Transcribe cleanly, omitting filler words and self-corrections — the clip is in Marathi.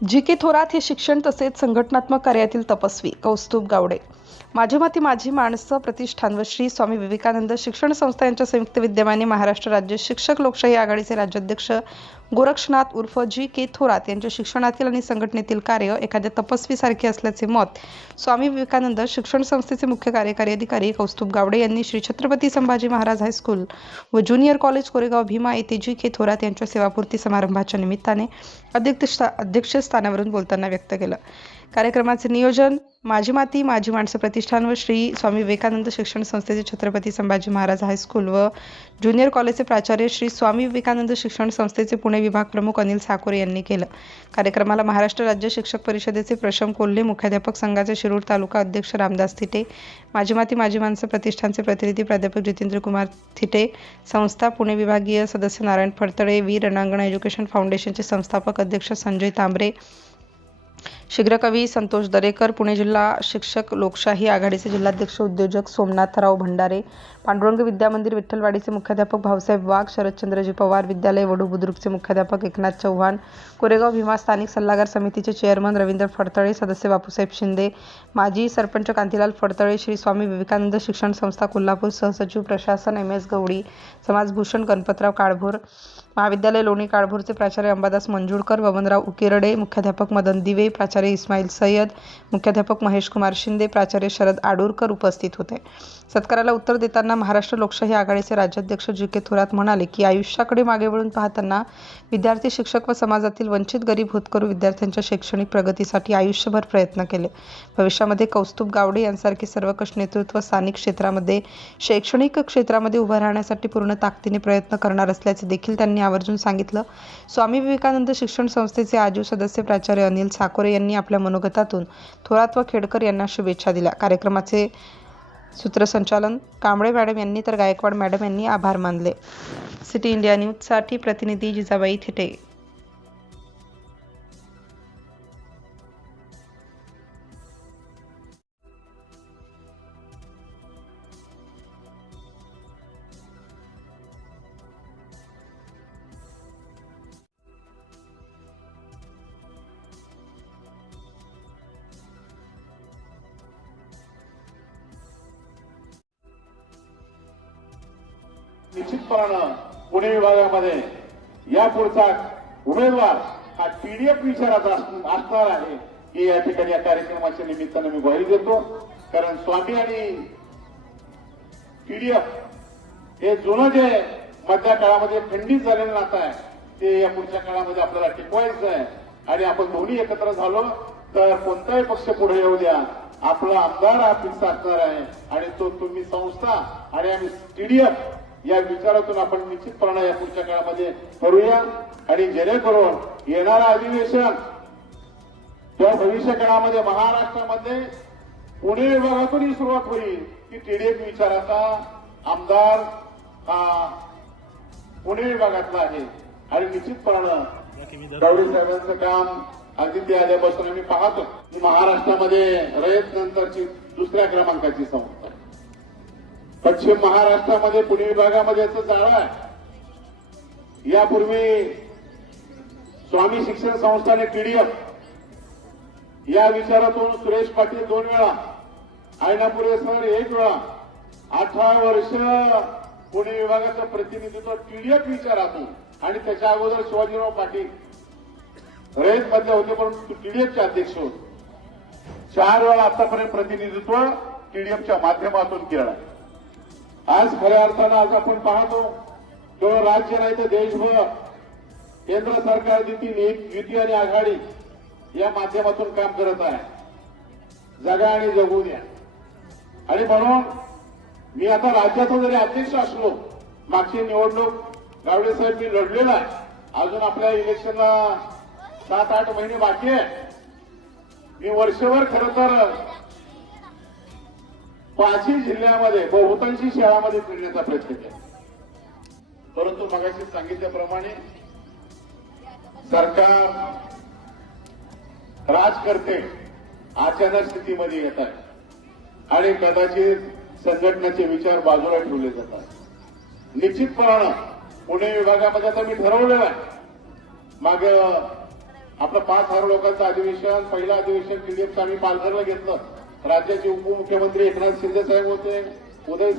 जी.के. थोरात हे शिक्षण तसेच संघटनात्मक कार्यातील तपस्वी. कौस्तुभ गावडे. माझी माती माझी माणसं प्रतिष्ठान व श्री स्वामी विवेकानंद शिक्षण संस्था यांच्या संयुक्त विद्यमाने महाराष्ट्र राज्य शिक्षक लोकशाही आघाडीचे राज्याध्यक्ष गोरक्षनाथ उर्फ जी.के. थोरात यांच्या शिक्षणातील आणि संघटनेतील कार्य एखाद्या तपस्वीसारखे असल्याचे मत स्वामी विवेकानंद शिक्षण संस्थेचे मुख्य कार्यकारी अधिकारी कौस्तुभ गावडे यांनी श्री छत्रपती संभाजी महाराज हायस्कूल व ज्युनियर कॉलेज कोरेगाव भीमा येथे जी.के. थोरात यांच्या सेवापूर्ती समारंभाच्या निमित्ताने अध्यक्षस्थानावरून बोलताना व्यक्त केलं. कार्यक्रमाचे नियोजन माझी माती माझी माणसं प्रतिष्ठान व श्री स्वामी विवेकानंद शिक्षण संस्थेचे छत्रपती संभाजी महाराज हायस्कूल व ज्युनियर कॉलेजचे प्राचार्य श्री स्वामी विवेकानंद शिक्षण संस्थेचे पुणे विभाग प्रमुख अनिल साकोरे यांनी केलं. कार्यक्रमाला महाराष्ट्र राज्य शिक्षक परिषदेचे प्रशम कोल्हे, मुख्याध्यापक संघाचे शिरूर तालुका अध्यक्ष रामदास थिटे, माझी माती माझी माणसं प्रतिष्ठानचे प्रतिनिधी प्राध्यापक जितेंद्र कुमार थिटे, संस्था पुणे विभागीय सदस्य नारायण फडतळे, वीर रणांगण एज्युकेशन फाउंडेशनचे संस्थापक अध्यक्ष संजय तांबरे, शीघ्रकवी संतोष दरेकर, पुणे जिल्हा शिक्षक लोकशाही आघाडीचे जिल्हाध्यक्ष उद्योजक सोमनाथराव भंडारे, पांडुरंग विद्यामंदिर विठ्ठलवाडीचे मुख्याध्यापक भाऊसाहेब वाघ, शरदचंद्रजी पवार विद्यालय वडू बुद्रुकचे मुख्याध्यापक एकनाथ चव्हाण, कोरेगाव भीमा स्थानिक सल्लागार समितीचे चेअरमन रवींद्र फडतळे, सदस्य बापूसाहेब शिंदे, माजी सरपंच कांतीलाल फडतळे, श्री स्वामी विवेकानंद शिक्षण संस्था कोल्हापूर सहसचिव प्रशासन एम.एस. गवडी, समाजभूषण गणपतराव काळभोर, महाविद्यालय लोणी काळभोरचे प्राचार्य अंबादास मंजुळकर, बबनराव उकेरडे, मुख्याध्यापक मदन दिवे, प्राचार्य इस्माईल सय्यद, मुख्याध्यापक महेश कुमार शिंदे, प्राचार्य शरद आडूरकर उपस्थित होते. सत्काराला उत्तर देताना महाराष्ट्र लोकशाही आघाडीचे राज्याध्यक्ष जी.के. थोरात म्हणाले की आयुष्याकडे मागे वळून पाहताना विद्यार्थी, शिक्षक व समाजातील वंचित गरीब होतकरू विद्यार्थ्यांच्या शैक्षणिक प्रगतीसाठी आयुष्यभर प्रयत्न केले. भविष्यामध्ये कौस्तुभ गावडे यांसारखे सर्वकष नेतृत्व स्थानिक क्षेत्रामध्ये शैक्षणिक क्षेत्रामध्ये उभं राहण्यासाठी पूर्ण ताकदीने प्रयत्न करणार असल्याचे देखील त्यांनी आवर्जून सांगितलं. स्वामी विवेकानंद शिक्षण संस्थेचे आजीव सदस्य प्राचार्य अनिल साकोरे यांनी आपल्या मनोगतातून थोरात व खेडकर यांना शुभेच्छा दिल्या. कार्यक्रमाचे सूत्रसंचालन कांबळे मॅडम यांनी तर गायकवाड मॅडम यांनी आभार मानले. सिटी इंडिया न्यूजसाठी प्रतिनिधी जिजाबाई थिटे. निश्चितपणानं पुणे विभागामध्ये यापुढचा उमेदवार हा टीडीएफ विचाराचा असणार आहे की या ठिकाणी या कार्यक्रमाच्या निमित्तानं मी ग्वाही देतो. कारण स्वामी आणि टीडीएफ हे जुनं जे मधल्या काळामध्ये खंडित झालेलं नातं आहे ते या पुढच्या काळामध्ये आपल्याला टिकवायचं आहे. आणि आपण दोन्ही एकत्र झालो तर कोणताही पक्ष पुढे येऊ द्या, आपला आमदार हा फिक्स असणार आहे आणि तो तुम्ही संस्था आणि आम्ही टीडीएफ या विचारातून आपण निश्चितपणे या पुढच्या काळामध्ये करूया. आणि जेणेकरून येणारं अधिवेशन त्या भविष्य काळामध्ये महाराष्ट्रामध्ये पुणे विभागातूनही सुरुवात होईल की टीडीएफ विचाराचा आमदार हा पुणे विभागातला आहे. आणि निश्चितपणे गावडे साहेबांचं काम अगदी ते आल्यापासून आम्ही पाहतो की महाराष्ट्रामध्ये रयत नंतरची दुसऱ्या क्रमांकाची संस्था पश्चिम महाराष्ट्रामध्ये पुणे विभागामध्ये असं जाळं आहे. यापूर्वी स्वामी शिक्षण संस्थाने टीडीएफ या विचारातून सुरेश पाटील 2 वेळा, आयनापुरे सर 1 वेळा, 18 वर्ष पुणे विभागाचं प्रतिनिधित्व टीडीएफ विचारातून आणि त्याच्या अगोदर शिवाजीराव पाटील रयत मधले होते परंतु टीडीएफचे अध्यक्ष होते. 4 वेळा आतापर्यंत प्रतिनिधित्व टीडीएफच्या माध्यमातून केलं. आज खऱ्या अर्थानं आज आपण पाहतो केवळ राज्य नाही तर देशभर केंद्र सरकार युती आणि आघाडी या माध्यमातून काम करत आहे. जगा आणि जगू द्या. आणि म्हणून मी आता राज्याचा जरी अध्यक्ष असलो, मागची निवडणूक गावडे साहेब मी लढलेला आहे. अजून आपल्या इलेक्शनला 7-8 महिने बाकी आहे. मी वर्षभर खरं तर 5 जिल्ह्यामध्ये बहुतांशी शहरामध्ये फिरण्याचा प्रयत्न केला. परंतु मगाशी सांगितल्याप्रमाणे सरकार राजकर्ते अचानक स्थितीमध्ये येत आहे आणि कदाचित संघटनेचे विचार बाजूला ठेवले जातात. निश्चितपणे पुणे विभागामध्ये आता मी ठरवलेलं आहे. माग आपलं 5,000 लोकांचं अधिवेशन, पहिलं अधिवेशन टीडीएफचं आम्ही पालघरला घेतलं. राज्याचे उपमुख्यमंत्री एकनाथ शिंदे साहेब होते, उदय